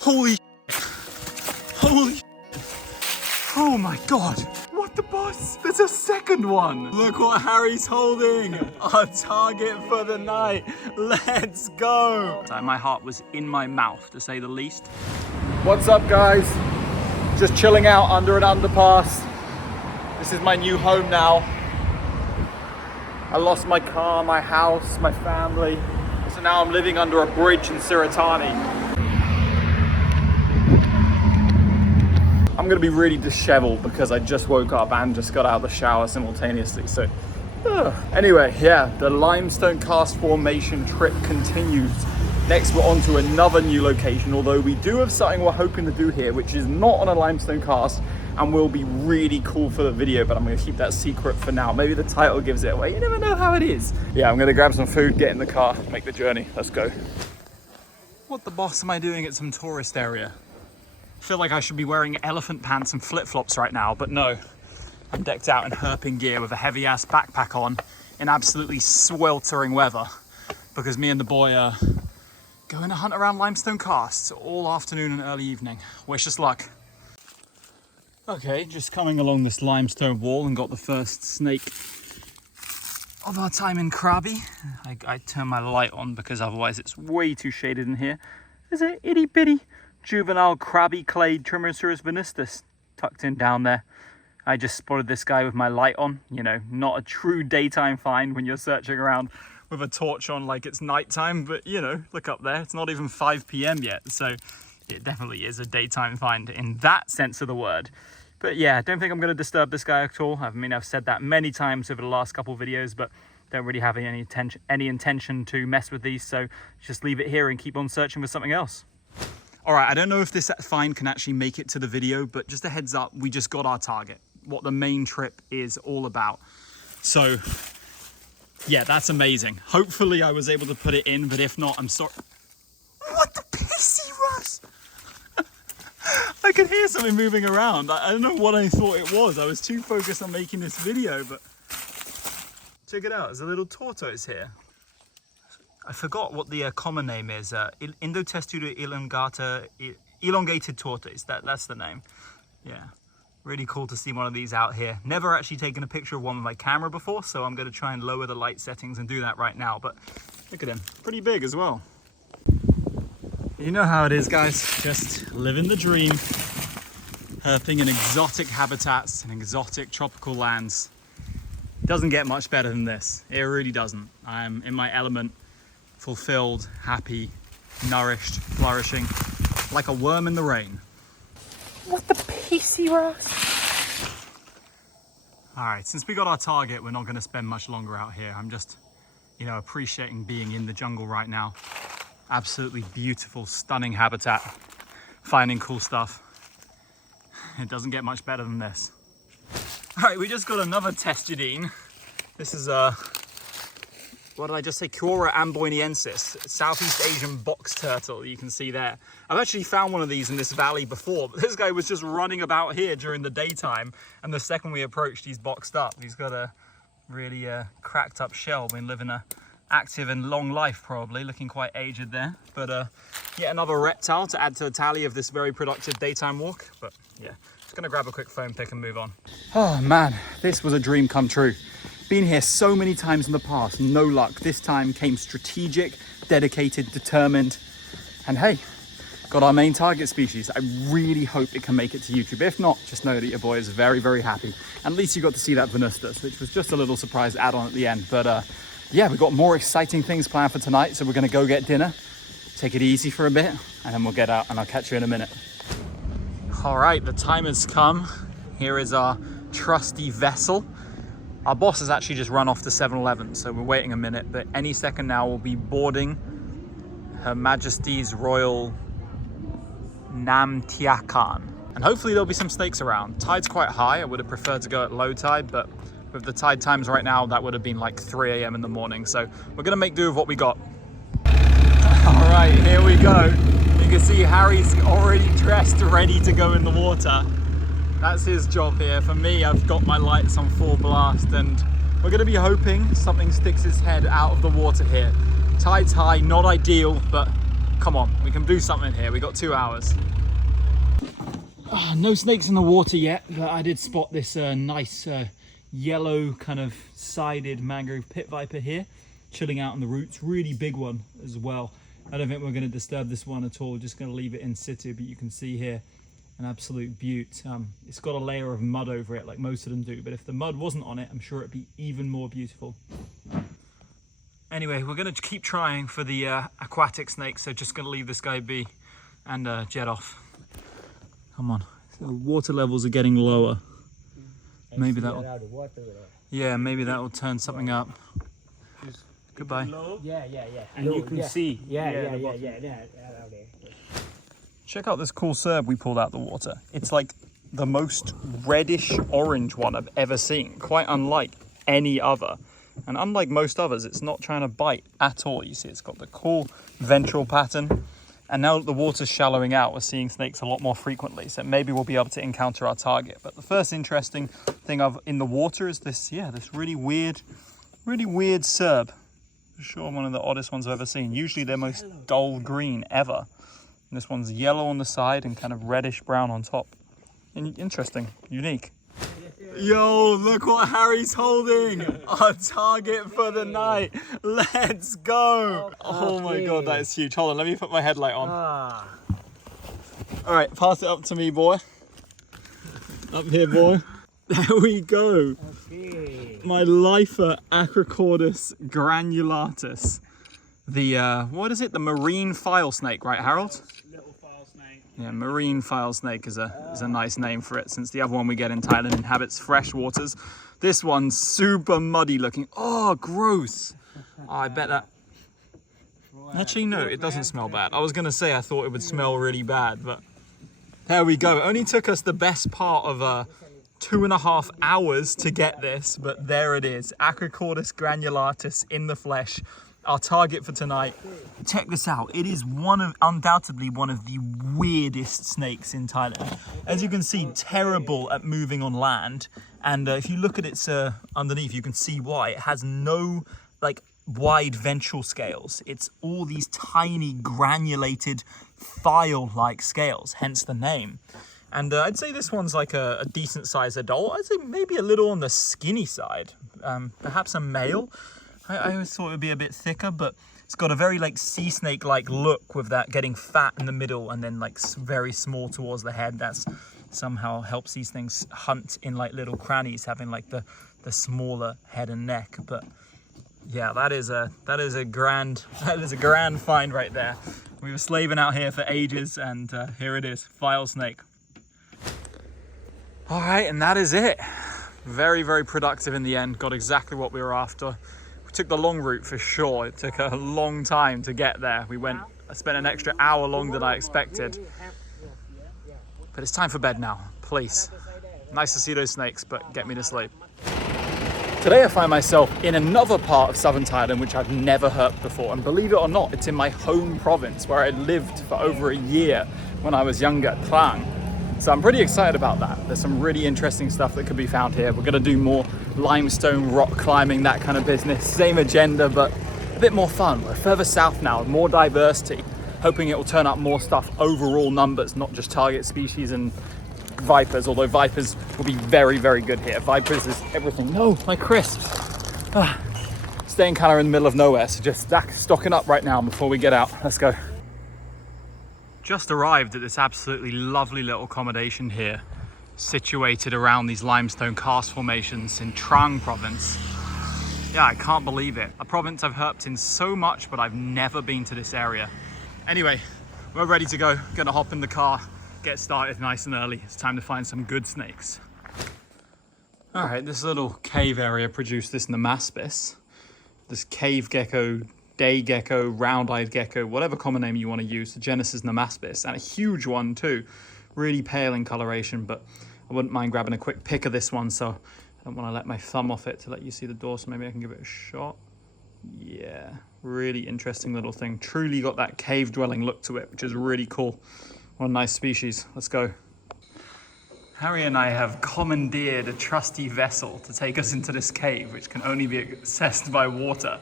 Holy holy oh my god, what the boss? There's a second one. Look what Harry's holding, our target for the night. Let's go. My heart was in my mouth, to say the least. What's up, guys? Just chilling out under an underpass. This is my new home now. I lost my car, my house, my family, so now I'm living under a bridge in Siratani. I'm gonna be really disheveled because I just woke up and just got out of the shower simultaneously. So anyway, yeah, the limestone karst formation trip continues. Next, we're on to another new location, although we do have something we're hoping to do here, which is not on a limestone karst and will be really cool for the video, but I'm gonna keep that secret for now. Maybe the title gives it away. You never know how it is. Yeah, I'm gonna grab some food, get in the car, make the journey. Let's go. What the boss am I doing at some tourist area? I feel like I should be wearing elephant pants and flip-flops right now, but no. I'm decked out in herping gear with a heavy-ass backpack on in absolutely sweltering weather because me and the boy are going to hunt around limestone karsts all afternoon and early evening. Wish us luck. Okay, just coming along this limestone wall and got the first snake of our time in Krabi. I turn my light on because otherwise it's way too shaded in here. There's an itty-bitty juvenile Krabi clade Trimeresurus venustus tucked in down there. I just spotted this guy with my light on. You know, not a true daytime find when you're searching around with a torch on like it's nighttime, but you know, look up there, it's not even 5 p.m. yet, so it definitely is a daytime find in that sense of the word. But yeah, I don't think I'm going to disturb this guy at all. I mean, I've said that many times over the last couple of videos, but don't really have any intention to mess with these, so just leave it here and keep on searching for something else. All right, I don't know if this find can actually make it to the video, but just a heads up, we just got our target, what the main trip is all about. So yeah, that's amazing. Hopefully I was able to put it in, but if not, I'm sorry. What the pissy Russ? I could hear something moving around. I don't know what I thought it was. I was too focused on making this video, but check it out. There's a little tortoise here. I forgot what the common name is. Indotestudo elongated tortoise. That's the name. Yeah, really cool to see one of these out here. Never actually taken a picture of one with my camera before, so I'm going to try and lower the light settings and do that right now. But look at him, pretty big as well. You know how it is, guys. Just living the dream, herping in exotic habitats and exotic tropical lands. Doesn't get much better than this. It really doesn't. I'm in my element, fulfilled, happy, nourished, flourishing, like a worm in the rain. What the PC Russ? All right, since we got our target, we're not going to spend much longer out here. I'm just, you know, appreciating being in the jungle right now. Absolutely beautiful, stunning habitat, finding cool stuff. It doesn't get much better than this. All right, we just got another testudine. This is what did I just say? COBRA amboiniensis, Southeast Asian box turtle, you can see there. I've actually found one of these in this valley before, but this guy was just running about here during the daytime, and the second we approached, he's boxed up. He's got a really cracked up shell, been living a active and long life probably, looking quite aged there. But yet another reptile to add to the tally of this very productive daytime walk. But yeah, just gonna grab a quick foam pick and move on. Oh man, this was a dream come true. Been here so many times in the past, no luck. This time came strategic, dedicated, determined, and hey, got our main target species. I really hope it can make it to YouTube. If not, just know that your boy is very, very happy. And at least you got to see that venustus, which was just a little surprise add-on at the end. But yeah, we've got more exciting things planned for tonight, so we're gonna go get dinner, take it easy for a bit, and then we'll get out and I'll catch you in a minute. All right, the time has come. Here is our trusty vessel. Our boss has actually just run off to 7-Eleven, so we're waiting a minute, but any second now we'll be boarding Her Majesty's Royal Namtiakan. And hopefully there'll be some snakes around. Tide's quite high. I would have preferred to go at low tide, but with the tide times right now, that would have been like 3 a.m. in the morning. So we're gonna make do with what we got. All right, here we go. You can see Harry's already dressed, ready to go in the water. That's his job here. For me, I've got my lights on full blast, and we're gonna be hoping something sticks its head out of the water here. Tide's high, not ideal, but Come on, we can do something here. We got 2 hours. No snakes in the water yet, but I did spot this nice yellow kind of sided mangrove pit viper here, chilling out on the roots. Really big one as well. I don't think we're going to disturb this one at all. Just going to leave it in situ, but you can see here an absolute beaut. It's got a layer of mud over it like most of them do, but if the mud wasn't on it, I'm sure it'd be even more beautiful. Anyway, we're going to keep trying for the aquatic snakes, so just going to leave this guy be and jet off. Come on. So the water levels are getting lower. Maybe that will... Yeah, maybe that will turn something up. Goodbye. Yeah. And you can see. Yeah. Check out this cool serb we pulled out the water. It's like the most reddish orange one I've ever seen. Quite unlike any other. And unlike most others, it's not trying to bite at all. You see, it's got the cool ventral pattern. And now that the water's shallowing out, we're seeing snakes a lot more frequently. So maybe we'll be able to encounter our target. But the first interesting thing in the water is this, this really weird serb. For sure, one of the oddest ones I've ever seen. Usually they're most dull green ever. And this one's yellow on the side and kind of reddish brown on top. Interesting, unique. Yo, look what Harry's holding! Our target for the night. Let's go! Oh my god, that is huge. Hold on, let me put my headlight on. Alright, pass it up to me, boy. Up here, boy. There we go. Okay. My lifer Acrocordus granulatus. The, what is it? The marine file snake, right, Harold? Little file snake. Yeah, marine file snake is a nice name for it, since the other one we get in Thailand inhabits fresh waters. This one's super muddy looking. Oh, gross. Oh, I bet that... Actually, no, it doesn't smell bad. I was going to say I thought it would smell really bad, but there we go. It only took us the best part of 2.5 hours to get this, but there it is. Acrocordus granulatus in the flesh. Our target for tonight. Check this out. It is undoubtedly one of the weirdest snakes in Thailand. As you can see, terrible at moving on land. And if you look at its underneath, you can see why. It has no wide ventral scales. It's all these tiny granulated file-like scales, hence the name. And I'd say this one's like a decent sized adult. I'd say maybe a little on the skinny side. Perhaps a male. I always thought it would be a bit thicker, but it's got a very sea snake-like look with that getting fat in the middle and then very small towards the head. That's somehow helps these things hunt in little crannies, having the smaller head and neck. But yeah, that is a grand find right there. We were slaving out here for ages, and here it is, file snake. All right, and that is it. Very, very productive in the end. Got exactly what we were after. We took the long route for sure. It took a long time to get there. I spent an extra hour longer than I expected. But it's time for bed now, please. Nice to see those snakes, but get me to sleep. Today I find myself in another part of southern Thailand which I've never herped before. And believe it or not, it's in my home province where I lived for over a year when I was younger, Klang. So I'm pretty excited about that. There's some really interesting stuff that could be found here. We're gonna do more limestone rock climbing, that kind of business. Same agenda, but a bit more fun. We're further south now, more diversity. Hoping it will turn up more stuff, overall numbers, not just target species and vipers, although vipers will be very, very good here. Vipers is everything. No, my crisps. Staying kind of in the middle of nowhere, so just stocking up right now before we get out. Let's go. Just arrived at this absolutely lovely little accommodation here, situated around these limestone karst formations in Trang province. Yeah, I can't believe it. A province I've herped in so much, but I've never been to this area. Anyway, we're ready to go. Gonna hop in the car, get started nice and early. It's time to find some good snakes. All right, this little cave area produced this nemaspis. This cave gecko, day gecko, round-eyed gecko, whatever common name you want to use, the genus is nemaspis, and a huge one too. Really pale in coloration, but I wouldn't mind grabbing a quick pick of this one, so I don't want to let my thumb off it to let you see the door, so maybe I can give it a shot. Yeah, really interesting little thing. Truly got that cave-dwelling look to it, which is really cool. What a nice species. Let's go. Harry and I have commandeered a trusty vessel to take us into this cave, which can only be accessed by water.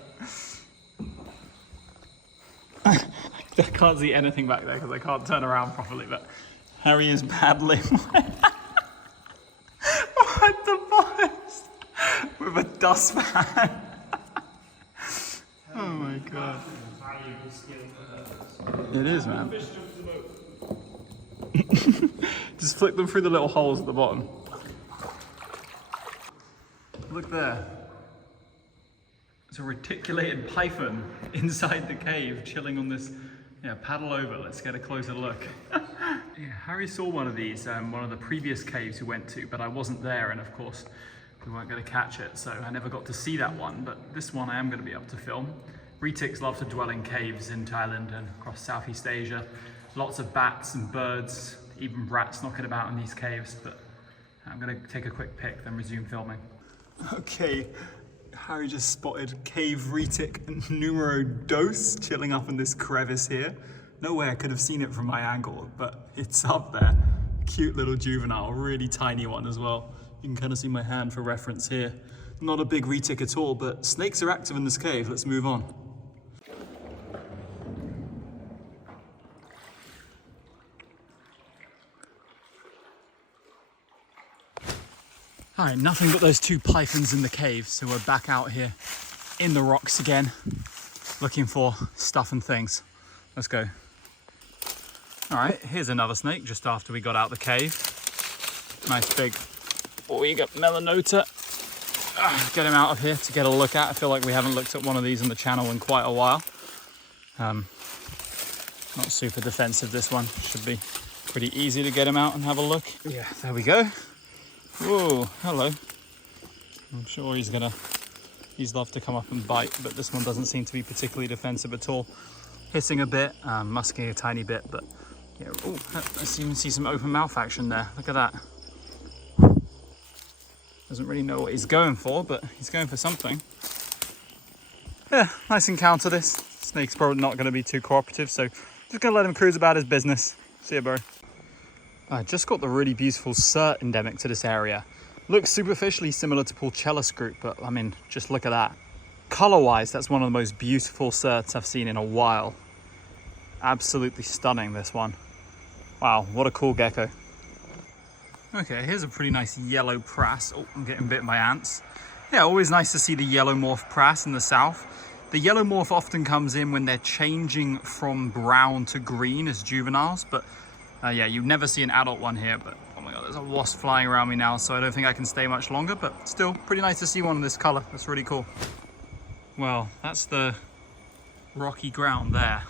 I can't see anything back there because I can't turn around properly, but Harry is paddling. What the boys? With a dustpan. Oh my god. It is, man. Just flick them through the little holes at the bottom. Look there. It's a reticulated python inside the cave, chilling on this. Yeah, paddle over. Let's get a closer look. Yeah, Harry saw one of these, one of the previous caves we went to, but I wasn't there, and of course we weren't going to catch it, so I never got to see that one. But this one I am going to be able to film. Retics love to dwell in caves in Thailand and across Southeast Asia. Lots of bats and birds, even rats knocking about in these caves. But I'm going to take a quick pic, then resume filming. Okay. Harry just spotted cave retic numero dos chilling up in this crevice here. No way I could have seen it from my angle, but it's up there. Cute little juvenile, really tiny one as well. You can kind of see my hand for reference here. Not a big retic at all, but snakes are active in this cave. Let's move on. All right, nothing but those two pythons in the cave, so we're back out here in the rocks again, looking for stuff and things. Let's go. All right, here's another snake just after we got out the cave. Nice big, we got melanota. Get him out of here to get a look at. I feel like we haven't looked at one of these on the channel in quite a while. Not super defensive, this one. Should be pretty easy to get him out and have a look. Yeah, there we go. Whoa, hello. I'm sure he's love to come up and bite, but this one doesn't seem to be particularly defensive at all. Hissing a bit, musking a tiny bit, but yeah. Oh, I even see some open mouth action there. Look at that. Doesn't really know what he's going for, but he's going for something. Yeah, nice encounter this. Snake's probably not going to be too cooperative, so just going to let him cruise about his business. See ya, bro. I just got the really beautiful cert endemic to this area. Looks superficially similar to Pulchellus group, but I mean, just look at that. Color-wise, that's one of the most beautiful certs I've seen in a while. Absolutely stunning, this one. Wow, what a cool gecko. Okay, here's a pretty nice yellow prass. Oh, I'm getting bit by ants. Yeah, always nice to see the yellow morph prass in the south. The yellow morph often comes in when they're changing from brown to green as juveniles, but yeah, you never see an adult one here, but oh my god, there's a wasp flying around me now, so I don't think I can stay much longer, but still pretty nice to see one in this color. That's really cool. Well, that's the rocky ground there,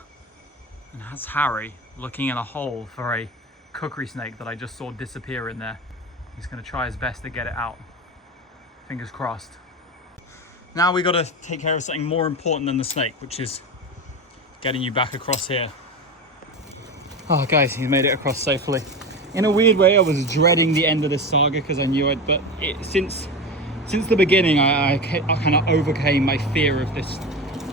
and that's Harry looking in a hole for a cookery snake that I just saw disappear in there. He's going to try his best to get it out. Fingers crossed. Now we got to take care of something more important than the snake, which is getting you back across here. Oh guys, you made it across safely. In a weird way, I was dreading the end of this saga because I knew it, but since the beginning, I kind of overcame my fear of this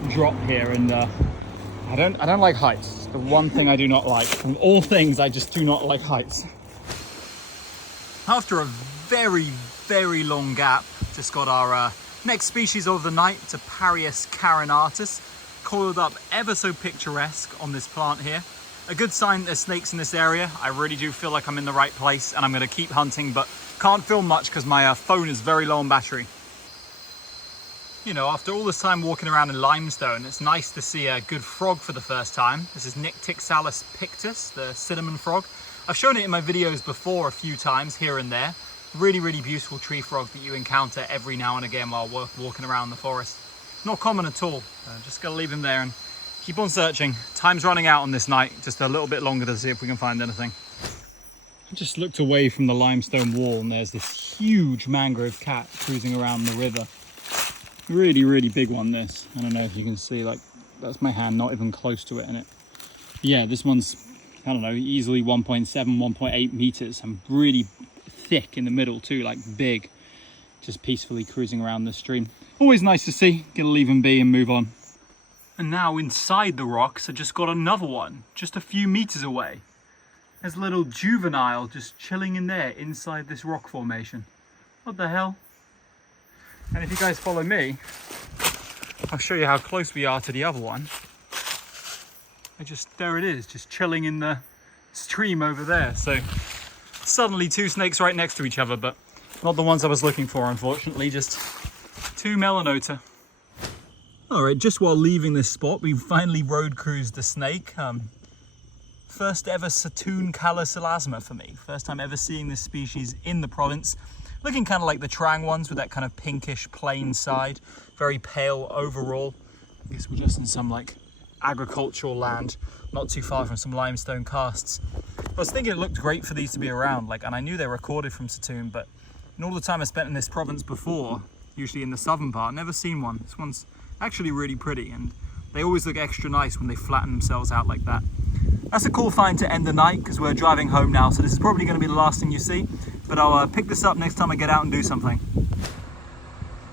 drop here, and I don't like heights. It's the one thing I do not like. From all things, I just do not like heights. After a very, very long gap, just got our next species of the night, Taparius carinatus, coiled up ever so picturesque on this plant here. A good sign that there's snakes in this area. I really do feel like I'm in the right place, and I'm going to keep hunting, but can't film much because my phone is very low on battery. You know, after all this time walking around in limestone, it's nice to see a good frog for the first time. This is Nyctixalis pictus, the cinnamon frog. I've shown it in my videos before a few times here and there. Really, really beautiful tree frog that you encounter every now and again while walking around the forest. Not common at all. Just gotta leave him there and keep on searching. Time's running out on this night. Just a little bit longer to see if we can find anything. I just looked away from the limestone wall and there's this huge mangrove cat cruising around the river. Really, really big one, this. I don't know if you can see, like, that's my hand not even close to it. And yeah, this one's, I don't know, easily 1.7, 1.8 meters. And really thick in the middle too, like big. Just peacefully cruising around the stream. Always nice to see. Gonna leave him be and move on. And now inside the rocks, I just got another one, just a few meters away. There's a little juvenile just chilling in there inside this rock formation. What the hell? And if you guys follow me, I'll show you how close we are to the other one. There it is, just chilling in the stream over there. So suddenly two snakes right next to each other, but not the ones I was looking for, unfortunately, just two melanota. All right, just while leaving this spot, we finally road cruised the snake. First ever Satoon calloselasma for me. First time ever seeing this species in the province. Looking kind of like the Trang ones with that kind of pinkish plain side. Very pale overall. I guess we're just in some like agricultural land, not too far from some limestone casts. I was thinking it looked great for these to be around, and I knew they were recorded from Satoon, but in all the time I spent in this province before, usually in the southern part, never seen one. This one's actually really pretty, and they always look extra nice when they flatten themselves out like that. That's a cool find to end the night because we're driving home now, so this is probably going to be the last thing you see, but I'll pick this up next time I get out and do something.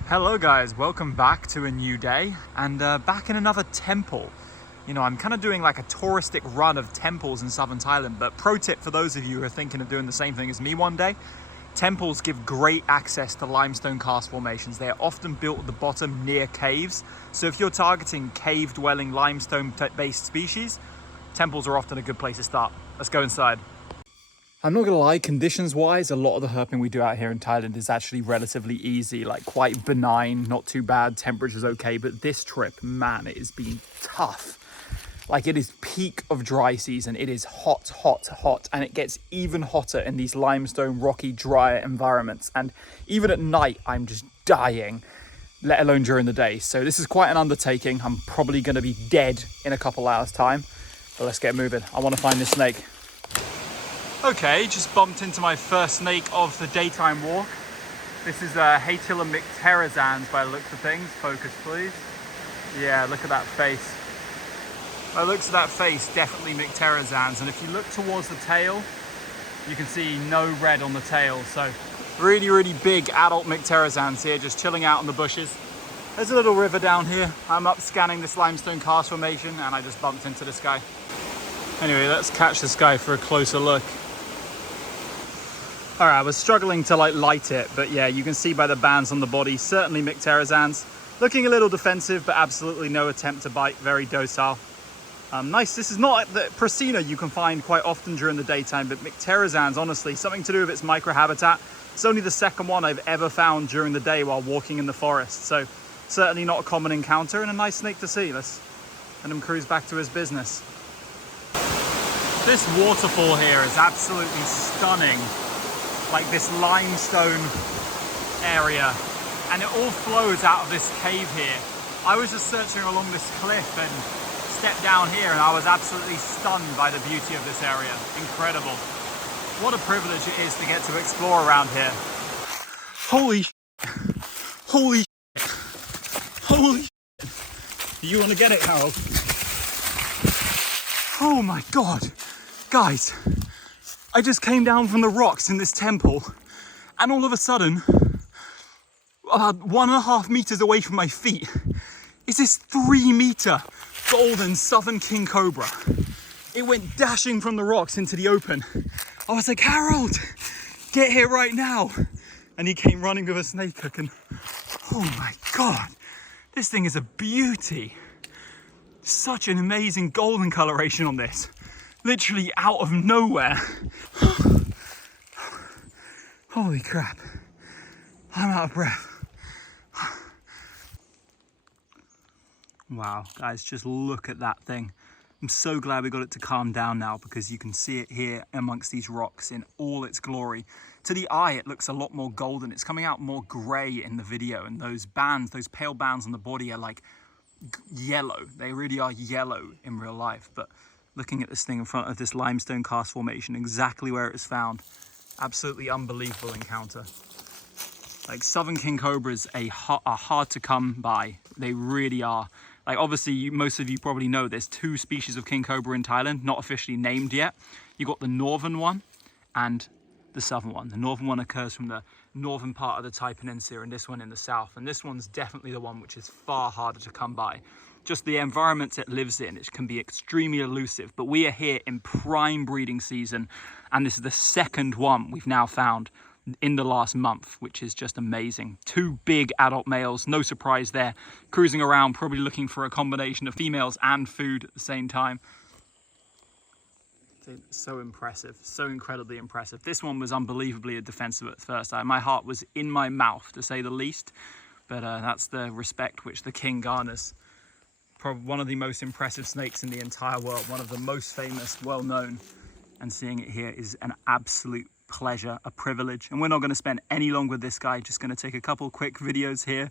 Hello guys, welcome back to a new day, and back in another temple. You know, I'm kind of doing like a touristic run of temples in southern Thailand, but pro tip for those of you who are thinking of doing the same thing as me one day, temples give great access to limestone karst formations. They are often built at the bottom near caves, so if you're targeting cave-dwelling limestone-based species, temples are often a good place to start. Let's go inside. I'm not gonna lie, conditions-wise, a lot of the herping we do out here in Thailand is actually relatively easy, like quite benign, not too bad, temperature's okay, but this trip, man, it has been tough. Like, it is peak of dry season. It is hot, hot, hot, and it gets even hotter in these limestone, rocky, dry environments. And even at night, I'm just dying, let alone during the day. So this is quite an undertaking. I'm probably going to be dead in a couple hours' time, but let's get moving. I want to find this snake. Okay, just bumped into my first snake of the daytime walk. This is Hatilla micterizans by the looks of things. Focus, please. Yeah, look at that face. By the looks of that face, definitely micterizans, and if you look towards the tail, you can see no red on the tail, so really, really big adult micterizans here, just chilling out in the bushes. There's a little river down here. I'm up scanning this limestone karst formation, and I just bumped into this guy. Anyway, let's catch this guy for a closer look. All right, I was struggling to light it, but yeah, you can see by the bands on the body, certainly micterizans. Looking a little defensive, but absolutely no attempt to bite, very docile. Nice, this is not the Prasina you can find quite often during the daytime, but micterizans, honestly, something to do with its microhabitat. It's only the second one I've ever found during the day while walking in the forest, so certainly not a common encounter, and a nice snake to see. Let's let him cruise back to his business. This waterfall here is absolutely stunning, like this limestone area, and it all flows out of this cave here. I was just searching along this cliff and stepped down here, and I was absolutely stunned by the beauty of this area. Incredible. What a privilege it is to get to explore around here. Holy holy holy you want to get it, Harold? Oh my god, guys, I just came down from the rocks in this temple, and all of a sudden, about 1.5 meters away from my feet is this 3-meter golden southern king cobra. It went dashing from the rocks into the open. I was like, Harold, get here right now. And he came running with a snake hook, and oh my god, this thing is a beauty. Such an amazing golden coloration on this. Literally out of nowhere. Holy crap. I'm out of breath. Wow, guys, just look at that thing. I'm so glad we got it to calm down now, because you can see it here amongst these rocks in all its glory. To the eye, it looks a lot more golden. It's coming out more gray in the video, and those bands, those pale bands on the body are like yellow. They really are yellow in real life. But looking at this thing in front of this limestone karst formation, exactly where it was found, absolutely unbelievable encounter. Like, southern king cobras are hard to come by. They really are. Like, obviously, most of you probably know there's 2 species of king cobra in Thailand, not officially named yet. You got the northern one and the southern one. The northern one occurs from the northern part of the Thai peninsula, and this one in the south. And this one's definitely the one which is far harder to come by. Just the environment it lives in, it can be extremely elusive. But we are here in prime breeding season, and this is the second one we've now found in the last month, which is just amazing. 2 big adult males, no surprise there, cruising around, probably looking for a combination of females and food at the same time. So impressive, so incredibly impressive. This one was unbelievably defensive at first. My heart was in my mouth, to say the least, but that's the respect which the king garners. Probably one of the most impressive snakes in the entire world, one of the most famous, well known, and seeing it here is an absolute pleasure, a privilege. And we're not going to spend any longer with this guy, just going to take a couple quick videos here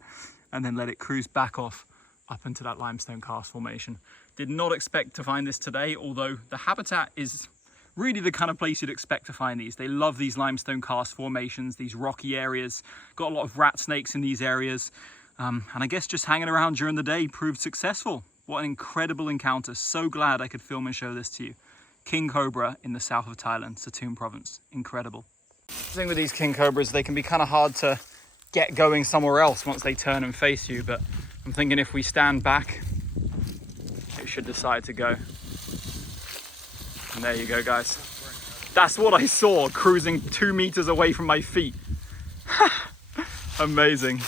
and then let it cruise back off up into that limestone karst formation. Did not expect to find this today, although the habitat is really the kind of place you'd expect to find these. They love these limestone karst formations, these rocky areas. Got a lot of rat snakes in these areas. And I guess just hanging around during the day proved successful. What an incredible encounter. So glad I could film and show this to you. King cobra in the south of Thailand, Satun province. Incredible. The thing with these king cobras, they can be kind of hard to get going somewhere else once they turn and face you, but I'm thinking if we stand back, it should decide to go. And there you go, guys. That's what I saw, cruising 2 meters away from my feet. Amazing.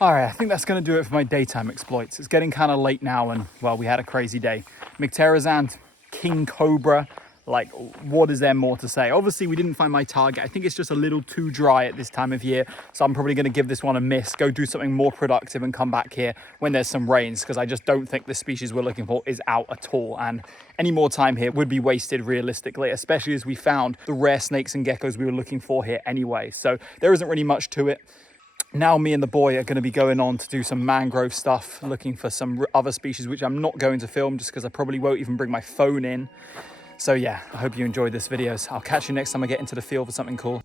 All right, I think that's gonna do it for my daytime exploits. It's getting kind of late now and, well, we had a crazy day. Micterazant, king cobra, like, what is there more to say? Obviously, we didn't find my target. I think it's just a little too dry at this time of year, so I'm probably gonna give this one a miss, go do something more productive and come back here when there's some rains, because I just don't think the species we're looking for is out at all, and any more time here would be wasted realistically, especially as we found the rare snakes and geckos we were looking for here anyway. So there isn't really much to it. Now me and the boy are going to be going on to do some mangrove stuff, looking for some other species, which I'm not going to film just because I probably won't even bring my phone in. So yeah, I hope you enjoyed this video. I'll catch you next time I get into the field for something cool.